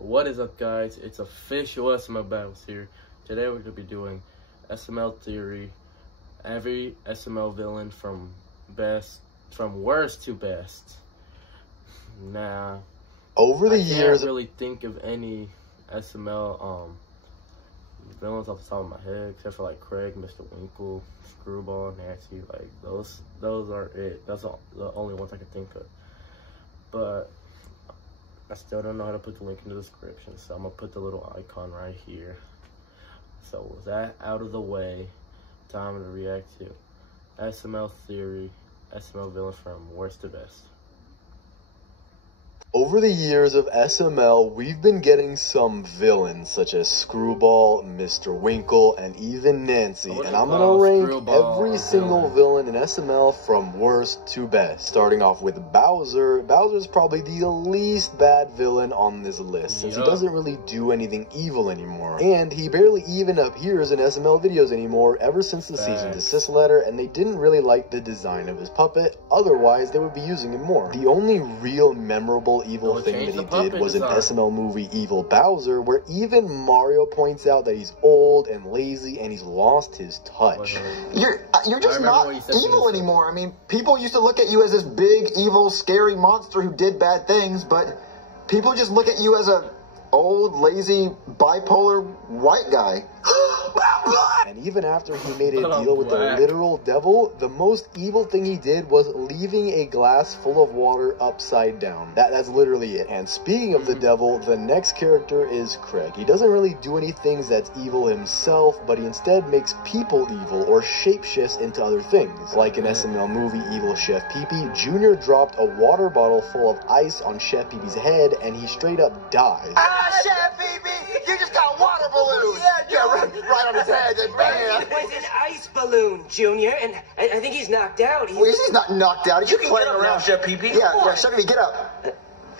What is up, guys? It's official SML Battles here. Today we're going to be doing SML theory. Every SML villain from worst to best. Now, over the years, I years, can't really think of any SML villains off the top of my head, except for like Craig, Mr. Winkle, Screwball, Nancy. Like those are it. That's the only ones I can think of. But I still don't know how to put the link in the description, so I'm gonna put the little icon right here. So with that out of the way, time to react to SML theory, SML villain from worst to best. over the years of SML, we've been getting some villains such as Screwball, Mr. Winkle, and even Nancy. And I'm gonna rank every single villain in SML from worst to best. Starting off with Bowser. Bowser's probably the least bad villain on this list, since he doesn't really do anything evil anymore. And he barely even appears in SML videos anymore ever since the cease and desist letter, and they didn't really like the design of his puppet, otherwise they would be using him more. The only real memorable evil thing that he did was in SML movie Evil Bowser, where even Mario points out that he's old and lazy and he's lost his touch. You're just not evil anymore. I mean, people used to look at you as this big, evil, scary monster who did bad things, but people just look at you as a old, lazy, bipolar white guy. And even after he made a deal with the literal devil, the most evil thing he did was leaving a glass full of water upside down. That's literally it. And speaking of the devil, the next character is Craig. He doesn't really do any things that's evil himself, but he instead makes people evil or shapeshifts into other things. Like in SML movie Evil Chef Pee-Pee, Junior dropped a water bottle full of ice on Chef Pee-Pee's head and he straight up dies. Chef Pee-Pee, you just got water balloons! Right on his head. It was an ice balloon, Junior, and I think he's knocked out. He's not knocked out. He's playing around, Chef Pee-Pee. Yeah, Chef Pee-Pee, get up.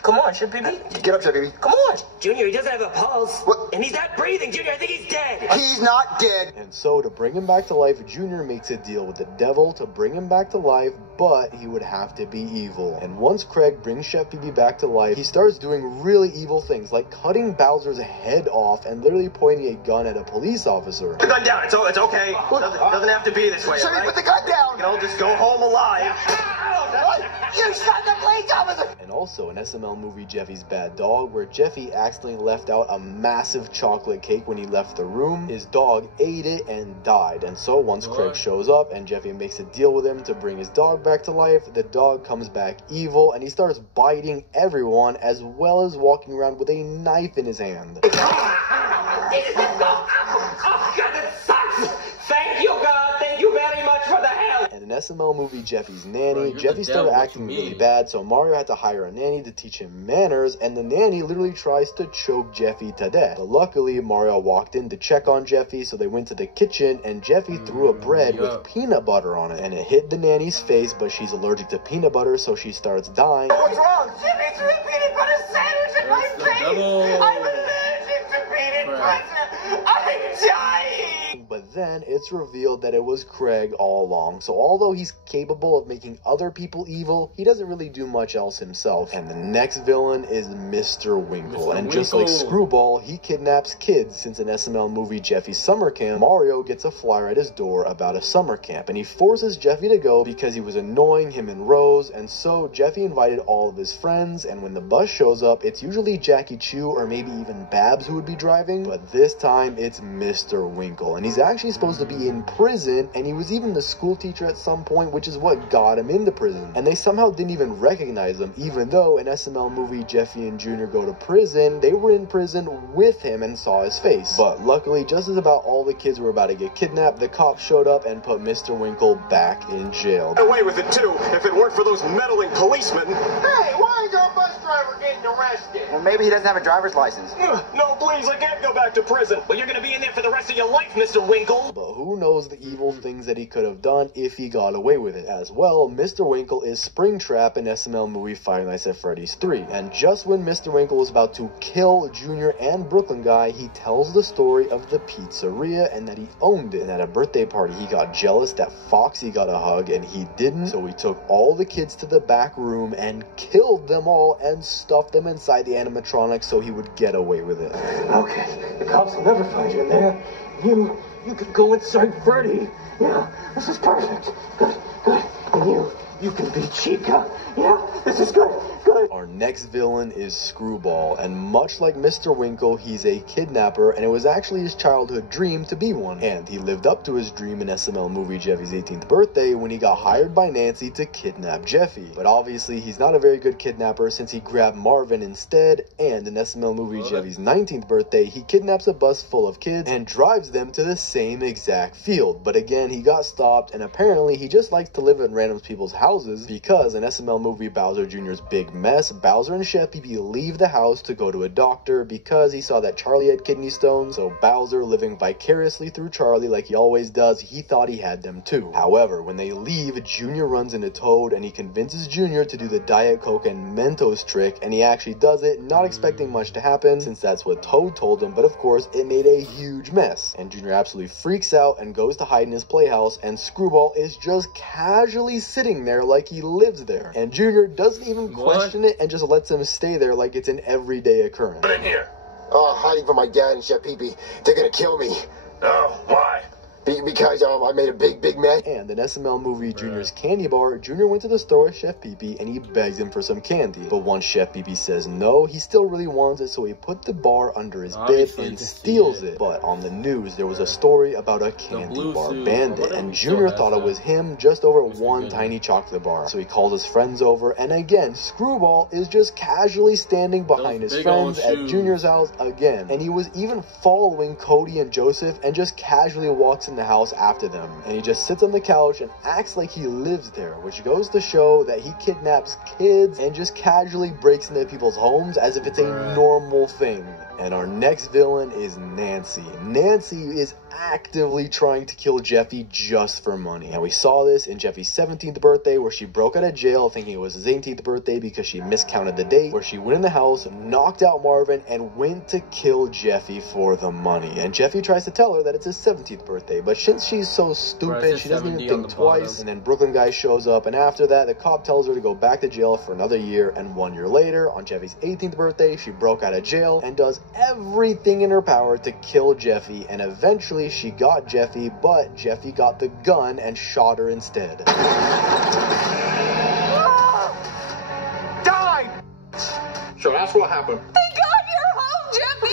Come on, Chef Pee-Pee. Get up, Chef Pee-Pee. Come on. Junior, he doesn't have a pulse. What? And he's not breathing, Junior. I think he's dead. He's not dead. And so, to bring him back to life, Junior makes a deal with the devil to bring him back to life, but he would have to be evil. And once Craig brings Chef Pee-Pee back to life, he starts doing really evil things, like cutting Bowser's head off and literally pointing a gun at a police officer. Put the gun down. It's okay. Doesn't have to be this way. Chef, Right? put the gun down. You know, just go home alive. You shot the police officer. And also in SML movie Jeffy's Bad Dog, where Jeffy accidentally left out a massive chocolate cake when he left the room, his dog ate it and died. And so once Craig shows up and Jeffy makes a deal with him to bring his dog back to life, the dog comes back evil and he starts biting everyone, as well as walking around with a knife in his hand. Oh, God, that sucks. Thank you, God. Thank you very much for the help. And in SML movie Jeffy's Nanny, Jeffy started acting really bad, so Mario had to hire a nanny to teach him manners, and the nanny literally tries to choke Jeffy to death. But luckily, Mario walked in to check on Jeffy, so they went to the kitchen, and Jeffy threw a bread with peanut butter on it, and it hit the nanny's face, but she's allergic to peanut butter, so she starts dying. What's wrong? Jimmy threw a peanut butter sandwich in my face. I'm allergic to peanut butter. I'm dying. But then it's revealed that it was Craig all along. So although he's capable of making other people evil, he doesn't really do much else himself. And the next villain is Mr. Winkle. And just like Screwball, he kidnaps kids, since in SML movie Jeffy's Summer Camp, Mario gets a flyer at his door about a summer camp. And he forces Jeffy to go because he was annoying him and Rose. And so Jeffy invited all of his friends. And when the bus shows up, it's usually Jackie Chu or maybe even Babs who would be driving. But this time it's Mr. Winkle. And he's actually supposed to be in prison, and he was even the school teacher at some point, which is what got him into prison. And they somehow didn't even recognize him, even though in SML movie Jeffy and Junior go to prison, they were in prison with him and saw his face. But luckily, just as about all the kids were about to get kidnapped, the cops showed up and put Mr. Winkle back in jail. Away with it too, if it weren't for those meddling policemen. Hey, why is our bus driver getting arrested? Well, maybe he doesn't have a driver's license. No, please, I can't go back to prison. Well, you're going to be in there for the rest of your life, Mr. Winkle. But who knows the evil things that he could have done if he got away with it. As well, Mr. Winkle is Springtrap in SML movie Five Nights at Freddy's 3. And just when Mr. Winkle was about to kill Junior and Brooklyn Guy, he tells the story of the pizzeria and that he owned it. And at a birthday party, he got jealous that Foxy got a hug and he didn't. So he took all the kids to the back room and killed them all and stole stuff them inside the animatronics so he would get away with it. Okay, the cops will never find you in there. You can go inside Freddy. Yeah, this is perfect. Good. And you can be Chica. Yeah, this is good. Our next villain is Screwball, and much like Mr. Winkle, he's a kidnapper, and it was actually his childhood dream to be one. And he lived up to his dream in SML movie Jeffy's 18th birthday when he got hired by Nancy to kidnap Jeffy. But obviously, he's not a very good kidnapper since he grabbed Marvin instead, and in SML movie Jeffy's 19th birthday, he kidnaps a bus full of kids and drives them to the same exact field. But again, he got stopped, and apparently he just likes to live in random people's houses because in SML movie Bowser Jr.'s Big Mess, Bowser and Chef Pee Pee leave the house to go to a doctor because he saw that Charlie had kidney stones, so Bowser, living vicariously through Charlie like he always does, he thought he had them too. However, when they leave, Junior runs into Toad and he convinces Junior to do the Diet Coke and Mentos trick, and he actually does it, not expecting much to happen since that's what Toad told him, but of course it made a huge mess. And Junior absolutely freaks out and goes to hide in his playhouse, and Screwball is just casually sitting there like he lives there. And Junior doesn't even question it and just lets him stay there like it's an everyday occurrence. Get in here. Oh, hiding from my dad and Chef Pee Pee. They're gonna kill me. No, why? Because I made a big mess. And in SML movie Junior's Candy Bar, Junior went to the store with Chef Pee Pee and he begs him for some candy. But once Chef Pee Pee says no, he still really wants it, so he put the bar under his bed and steals it. But on the news, there was a story about a candy bar bandit, and Junior thought it was him just over one tiny chocolate bar. So he called his friends over, and again, Screwball is just casually standing behind his friends at Junior's house again. And he was even following Cody and Joseph and just casually walks in the house after them, and he just sits on the couch and acts like he lives there, which goes to show that he kidnaps kids and just casually breaks into people's homes as if it's a normal thing. And our next villain is Nancy. Nancy is actively trying to kill Jeffy just for money. And we saw this in Jeffy's 17th birthday where she broke out of jail thinking it was his 18th birthday because she miscounted the date, where she went in the house, knocked out Marvin, and went to kill Jeffy for the money. And Jeffy tries to tell her that it's his 17th birthday, but since she's so stupid, she doesn't even think twice. And then Brooklyn guy shows up, and after that, the cop tells her to go back to jail for another year. And 1 year later, on Jeffy's 18th birthday, she broke out of jail and does everything in her power to kill Jeffy, and eventually she got Jeffy, but Jeffy got the gun and shot her instead. Died! So that's what happened.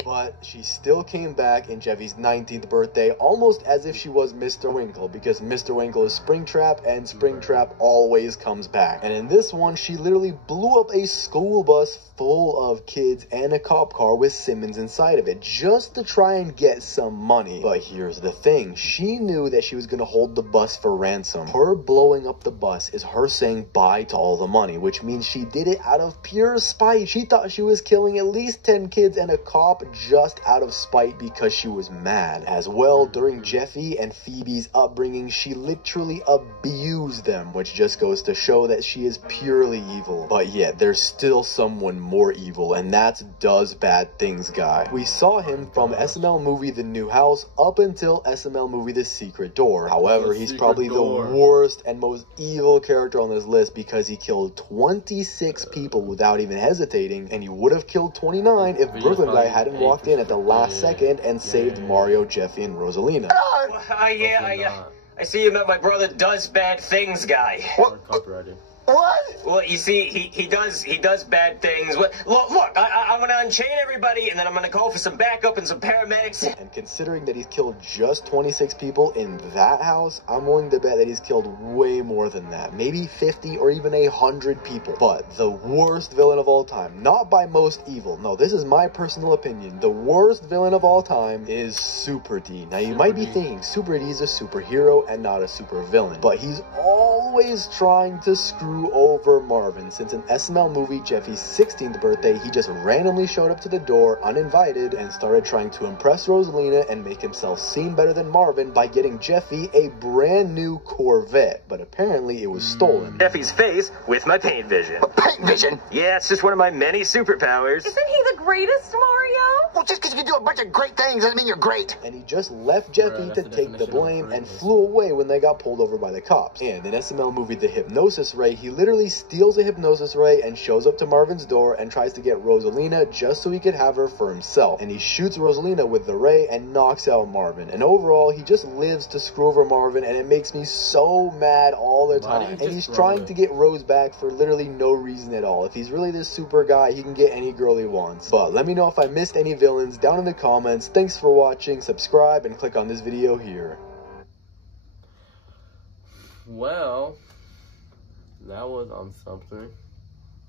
But she still came back in Jeffy's 19th birthday, almost as if she was Mr. Winkle, because Mr. Winkle is Springtrap, and Springtrap always comes back. And in this one, she literally blew up a school bus full of kids and a cop car with Simmons inside of it, just to try and get some money. But here's the thing, she knew that she was going to hold the bus for ransom. Her blowing up the bus is her saying bye to all the money, which means she did it out of pure spite. She thought she was killing at least 10 kids and a cop just out of spite because she was mad. As well, during Jeffy and Phoebe's upbringing, she literally abused them, which just goes to show that she is purely evil. But yet, there's still someone more evil, and that's Does Bad Things guy. We saw him from SML movie The New House up until SML movie The Secret Door. However, he's probably the worst and most evil character on this list because he killed 26 people without even hesitating, and he would have killed 29 if Brooklyn guy hadn't walked in at the last second and saved Mario, Jeffy, and Rosalina. I see you met my brother Does Bad Things guy. What? Well, you see, he does bad things. Look, I'm gonna unchain everybody, and then I'm gonna call for some backup and some paramedics. And considering that he's killed just 26 people in that house, I'm willing to bet that he's killed way more than that. Maybe 50 or even 100 people. But the worst villain of all time, not by most evil, no, this is my personal opinion, the worst villain of all time is Super D. Now, you might be thinking Super D is a superhero and not a super villain, but he's always trying to screw over Marvin, since in SML movie Jeffy's 16th birthday, he just randomly showed up to the door uninvited and started trying to impress Rosalina and make himself seem better than Marvin by getting Jeffy a brand new Corvette, but apparently it was stolen. Jeffy's face with my paint vision. Paint vision? Yeah, it's just one of my many superpowers. Isn't he the greatest, Mario? Well, just because you can do a bunch of great things doesn't mean you're great. And he just left Jeffy to take the blame and flew away when they got pulled over by the cops. And in SML movie The Hypnosis Ray, he literally steals a hypnosis ray and shows up to Marvin's door and tries to get Rosalina just so he could have her for himself. And he shoots Rosalina with the ray and knocks out Marvin. And overall, he just lives to screw over Marvin, and it makes me so mad all the time. And he's trying to get Rose back for literally no reason at all. If he's really this super guy, he can get any girl he wants. But let me know if I missed any villains down in the comments. Thanks for watching, subscribe, and click on this video here. Well, that was something.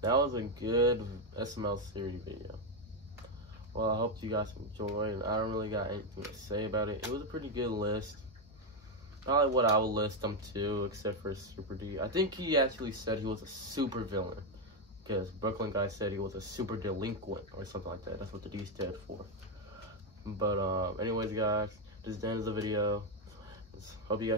That was a good SML series video. Well, I hope you guys enjoyed, and I don't really got anything to say about it. It was a pretty good list. Probably what I would list them to, except for Super D. I think he actually said he was a super villain, because Brooklyn guy said he was a super delinquent or something like that. That's what the D stood for. But anyways, guys, this is the end of the video. Hope you guys